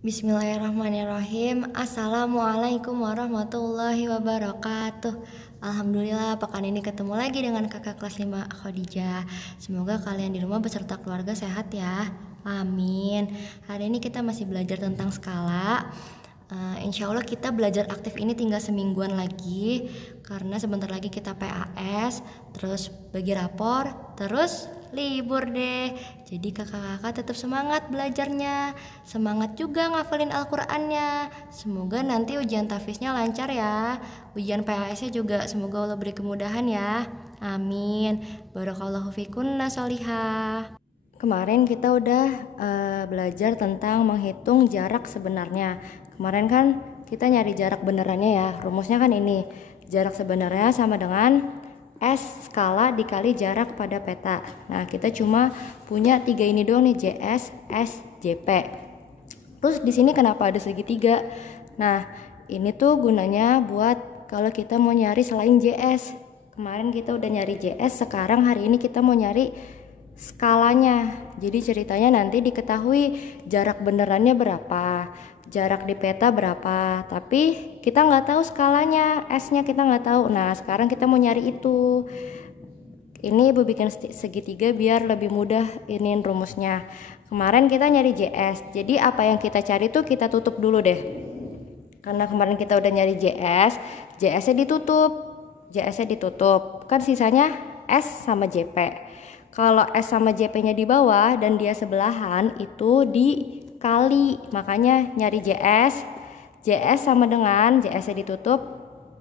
Bismillahirrahmanirrahim. Assalamualaikum warahmatullahi wabarakatuh. Alhamdulillah pekan ini ketemu lagi dengan kakak kelas 5 Khadijah. Semoga kalian di rumah beserta keluarga sehat ya. Amin. Hari ini kita masih belajar tentang skala. Insya Allah kita belajar aktif ini tinggal semingguan lagi, karena sebentar lagi kita PAS, terus bagi rapor, terus libur deh. Jadi kakak-kakak tetap semangat belajarnya, semangat juga ngafalin Al-Qur'annya. Semoga nanti ujian tafiznya lancar ya, ujian PAS-nya juga semoga Allah beri kemudahan ya. Amin. Barakallahu fikunna sholihah. Kemarin kita udah belajar tentang menghitung jarak sebenarnya. Kemarin kan kita nyari jarak benerannya ya. Rumusnya kan ini. Jarak sebenarnya sama dengan S skala dikali jarak pada peta. Nah, kita cuma punya 3 ini doang nih, JS, S, JP. Terus di sini kenapa ada segitiga? Nah, ini tuh gunanya buat kalau kita mau nyari selain JS. Kemarin kita udah nyari JS, sekarang hari ini kita mau nyari skalanya. Jadi ceritanya nanti diketahui jarak benerannya berapa, jarak di peta berapa, tapi kita nggak tahu skalanya, S-nya kita nggak tahu. Nah, sekarang kita mau nyari itu. Ini ibu bikin segitiga biar lebih mudah iniin rumusnya. Kemarin kita nyari JS, jadi apa yang kita cari tuh kita tutup dulu deh. Karena kemarin kita udah nyari JS, JS-nya ditutup, JS-nya ditutup, kan sisanya S sama JP. Kalau S sama JP-nya di bawah dan dia sebelahan itu dikali, makanya nyari JS. JS sama dengan JS-nya ditutup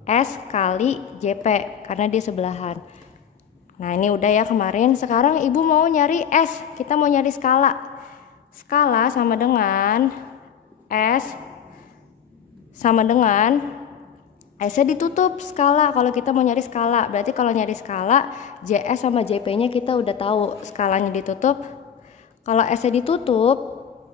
S kali JP karena dia sebelahan. Nah, ini udah ya kemarin. Sekarang ibu mau nyari S, kita mau nyari skala. Skala sama dengan S sama dengan S-nya ditutup skala. Kalau kita mau nyari skala, berarti kalau nyari skala JS sama JP-nya kita udah tahu, skalanya ditutup. Kalau S-nya ditutup,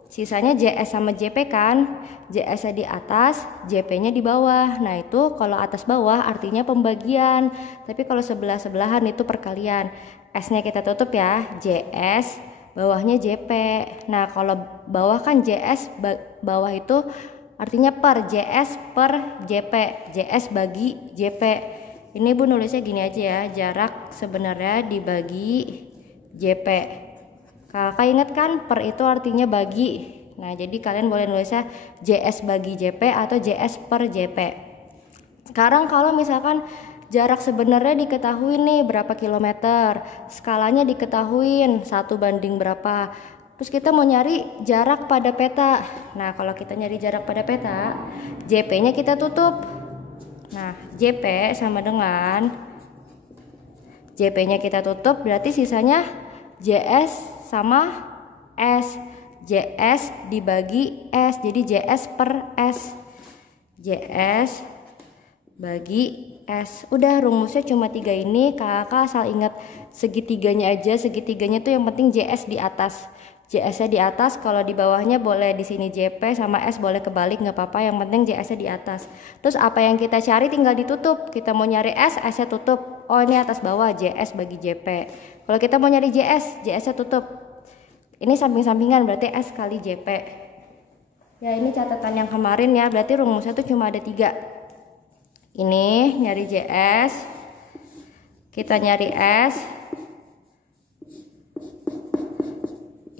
sisanya JS sama JP kan. JS-nya di atas, JP-nya di bawah. Nah, itu kalau atas bawah artinya pembagian. Tapi kalau sebelah-sebelahan itu perkalian. S-nya kita tutup ya, JS, bawahnya JP. Nah, kalau bawah kan JS, bawah itu artinya per, JS per JP, JS bagi JP. Ini ibu nulisnya gini aja ya, jarak sebenarnya dibagi JP. Kakak ingat kan per itu artinya bagi. Nah, jadi kalian boleh nulisnya JS bagi JP atau JS per JP. Sekarang kalau misalkan jarak sebenarnya diketahui nih berapa kilometer, skalanya diketahuin 1 banding berapa. Terus kita mau nyari jarak pada peta. Nah, kalau kita nyari jarak pada peta, JP-nya kita tutup. Nah, JP sama dengan JP-nya kita tutup, berarti sisanya JS sama S. JS dibagi S, jadi JS per S. JS bagi S. Udah, rumusnya cuma 3 ini. Kakak asal ingat segitiganya aja. Segitiganya tuh yang penting JS di atas. JS-nya di atas, kalau di bawahnya boleh di sini JP sama S boleh kebalik, nggak apa-apa, yang penting JS-nya di atas. Terus apa yang kita cari tinggal ditutup. Kita mau nyari S, S-nya tutup. Oh, ini atas bawah, JS bagi JP. Kalau kita mau nyari JS, JS-nya tutup. Ini samping-sampingan, berarti S kali JP. Ya, ini catatan yang kemarin ya, berarti rumusnya tuh cuma ada 3. Ini nyari JS, kita nyari S.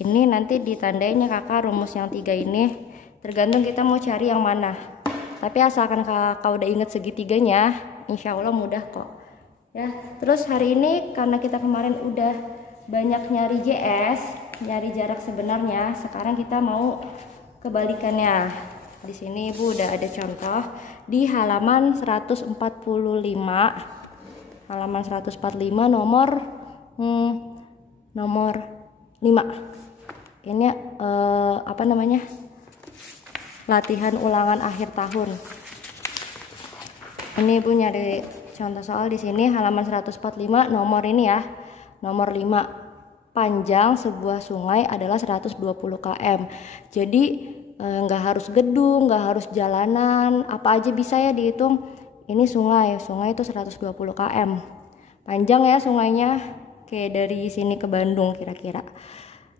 Ini nanti ditandainnya kakak rumus yang 3 ini, tergantung kita mau cari yang mana. Tapi asalkan kakak udah inget segitiganya, insya Allah mudah kok ya. Terus hari ini karena kita kemarin udah banyak nyari JS, nyari jarak sebenarnya, sekarang kita mau kebalikannya. Di sini ibu udah ada contoh di halaman 145. Halaman 145 nomor 5. Ini apa namanya? Latihan ulangan akhir tahun. Ini ibu nyari contoh soal di sini halaman 145 nomor ini ya. Nomor 5. Panjang sebuah sungai adalah 120 km. Jadi nggak harus gedung, nggak harus jalanan, apa aja bisa ya dihitung. Ini sungai itu 120 km. Panjang ya sungainya, kayak dari sini ke Bandung kira-kira.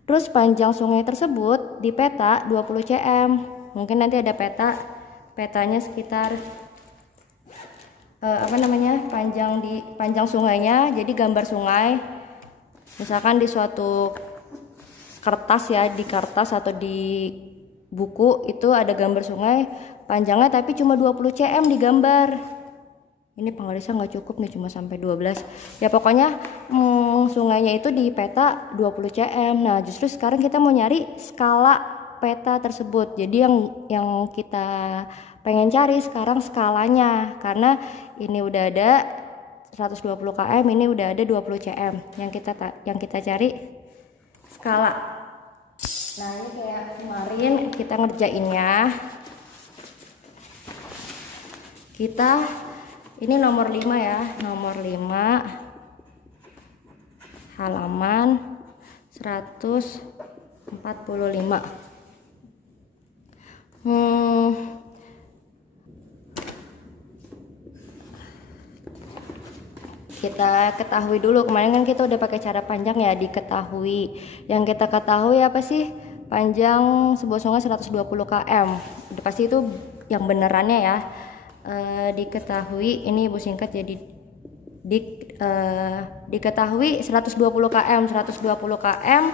Terus panjang sungai tersebut di peta 20 cm. Mungkin nanti ada petanya sekitar panjang sungainya, jadi gambar sungai. Misalkan di suatu kertas ya, di kertas atau di buku itu ada gambar sungai panjangnya tapi cuma 20 cm digambar. Ini penggarisnya nggak cukup nih, cuma sampai 12. Ya pokoknya sungainya itu di peta 20 cm. Nah justru sekarang kita mau nyari skala peta tersebut. Jadi yang kita pengen cari sekarang skalanya, karena ini udah ada 120 km, ini udah ada 20 cm. Yang kita cari skala. Nah ini kayak kemarin kita ngerjainnya, ini nomor 5 ya, nomor 5 halaman 145. Kita ketahui dulu, kemarin kan kita udah pakai cara panjang ya, diketahui. Yang kita ketahui apa sih? Panjang sebuah sungai 120 km. Udah pasti itu yang benerannya ya. Diketahui, ini ibu singkat jadi diketahui 120 km. 120 km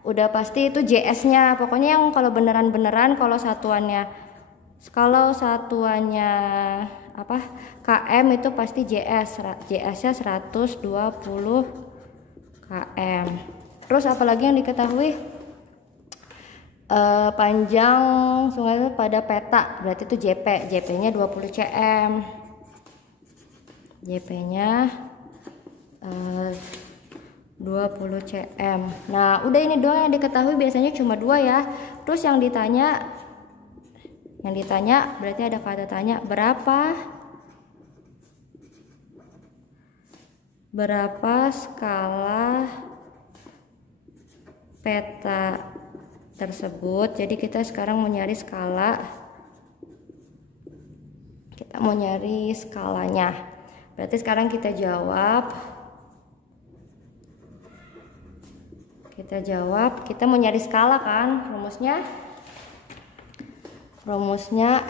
udah pasti itu JS-nya. Pokoknya yang kalau beneran-beneran, kalau satuannya apa km itu pasti JS-nya 120 km. Terus apalagi yang diketahui, panjang sungai itu pada peta, berarti itu JP-nya 20 cm. JP-nya 20 cm. Nah udah, ini doang yang diketahui, biasanya cuma 2 ya. Terus yang ditanya berarti ada kata tanya, berapa skala peta tersebut. Jadi kita sekarang mau nyari skala, kita mau nyari skalanya. Berarti sekarang kita jawab, kita mau nyari skala kan, rumusnya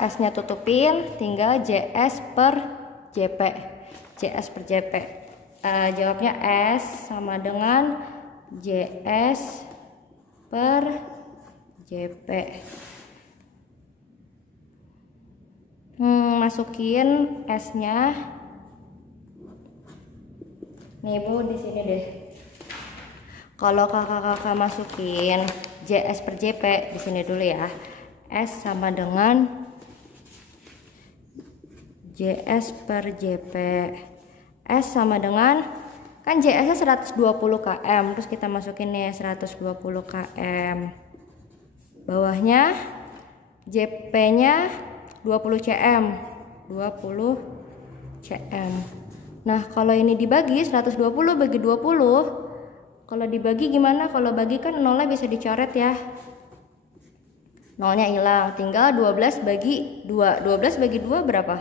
S-nya tutupin, tinggal JS per JP. Jawabnya S sama dengan JS per JP. Masukin S-nya. Nih Bu, di sini deh. Kalau kakak-kakak masukin JS per JP di sini dulu ya. S sama dengan JS per JP. S sama dengan, kan JS nya 120 km, terus kita masukin nih 120 km. Bawahnya JP nya 20 cm. Nah kalau ini dibagi 120 bagi 20, kalau dibagi gimana? Kalau bagi kan nolnya bisa dicoret ya, nolnya hilang, tinggal 12 bagi 2. 12 bagi 2 berapa?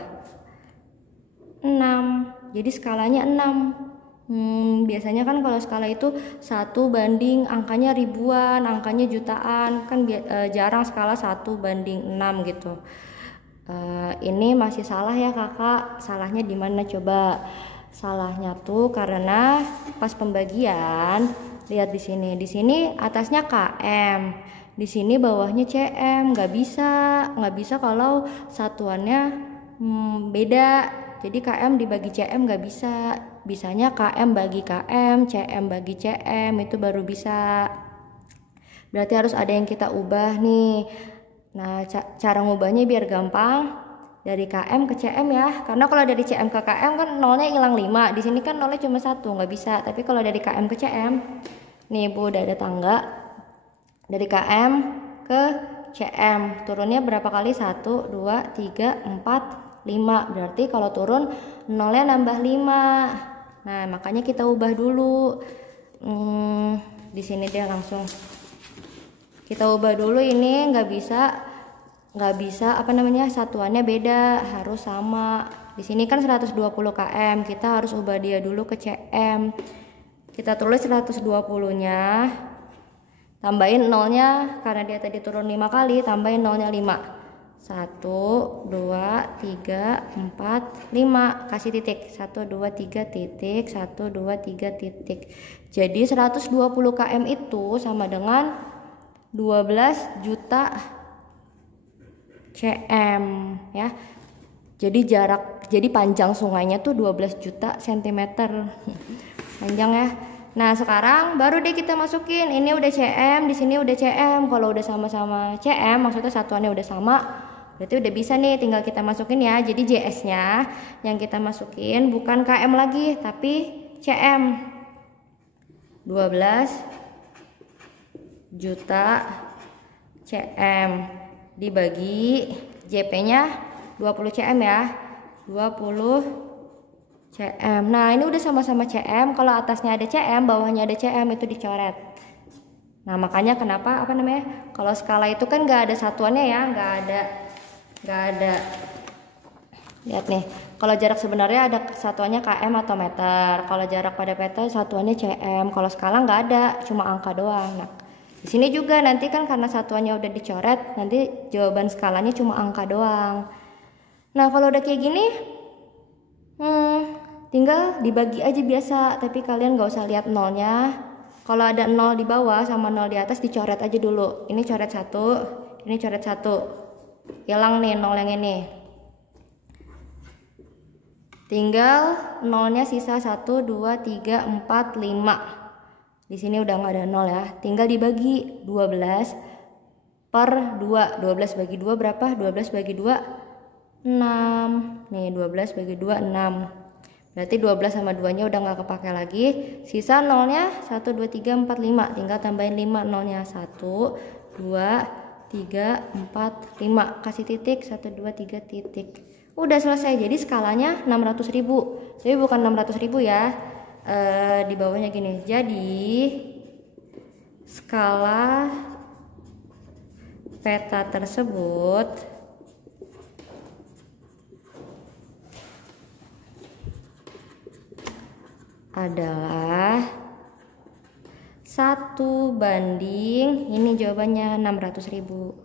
6. Jadi skalanya 6. Biasanya kan kalau skala itu 1 banding angkanya ribuan, angkanya jutaan, kan jarang skala 1 banding 6 gitu. Ini masih salah ya kakak. Salahnya di mana coba? Salahnya tuh karena pas pembagian, lihat di sini. Di sini atasnya km, di sini bawahnya cm. Nggak bisa kalau satuannya beda. Jadi km dibagi cm nggak bisa. Bisanya km bagi km, cm bagi cm, itu baru bisa. Berarti harus ada yang kita ubah nih. Nah cara ngubahnya biar gampang, dari km ke cm ya. Karena kalau dari cm ke km kan nolnya hilang 5. Di sini kan nolnya cuma 1, nggak bisa. Tapi kalau dari km ke cm, nih Bu udah ada tangga. Dari km ke cm turunnya berapa kali? 1, 2, 3, 4, 5. Berarti kalau turun nolnya nambah 5. Nah makanya kita ubah dulu. Di sini deh langsung kita ubah dulu. Ini nggak bisa satuannya beda, harus sama. Di sini kan 120 km, kita harus ubah dia dulu ke cm. Kita tulis 120 nya, tambahin nolnya karena dia tadi turun 5 kali, tambahin nolnya 5. 1, 2, 3, 4, 5. Kasih titik. 1, 2, 3 titik. 1, 2, 3 titik. Jadi 120 km itu sama dengan 12 juta cm ya. Jadi panjang sungainya tuh 12 juta cm. Panjang ya. Nah, sekarang baru deh kita masukin. Ini udah cm, di sini udah cm. Kalau udah sama-sama cm, maksudnya satuannya udah sama, berarti udah bisa nih, tinggal kita masukin ya. Jadi JS-nya yang kita masukin bukan km lagi, tapi cm. 12 juta cm dibagi JP-nya 20 cm ya. 20 cm. Nah, ini udah sama-sama cm. Kalau atasnya ada cm, bawahnya ada cm, itu dicoret. Nah, makanya kenapa kalau skala itu kan nggak ada satuannya ya, nggak ada. Lihat nih, kalau jarak sebenarnya ada satuannya km atau meter. Kalau jarak pada peta satuannya cm. Kalau skala nggak ada, cuma angka doang. Nah, di sini juga nanti kan karena satuannya udah dicoret, nanti jawaban skalanya cuma angka doang. Nah, kalau udah kayak gini, tinggal dibagi aja biasa. Tapi kalian nggak usah lihat nolnya. Kalau ada 0 di bawah sama 0 di atas, dicoret aja dulu. Ini coret 1, ini coret 1. Hilang nih 0 yang ini. Tinggal nolnya sisa 1, 2, 3, 4, 5. Di sini udah nggak ada 0 ya. Tinggal dibagi 12 per 2. 12 bagi 2 berapa? 12 bagi 2 6. Nih 12 bagi 2 6. Berarti 12 sama 2-nya udah nggak kepake lagi. Sisa nolnya 1, 2, 3, 4, 5. Tinggal tambahin 5 nolnya. 1, 2, 3, 4, 5. Kasih titik 1, 2, 3 titik. Udah selesai. Jadi skalanya 600.000. Tapi bukan 600.000 ya. Di bawahnya gini. Jadi skala peta tersebut adalah 1 banding, ini jawabannya 600.000.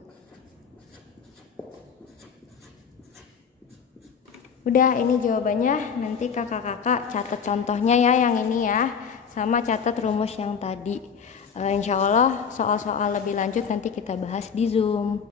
Udah, ini jawabannya. Nanti kakak-kakak catat contohnya ya, yang ini ya, sama catat rumus yang tadi. Insya Allah soal-soal lebih lanjut nanti kita bahas di Zoom.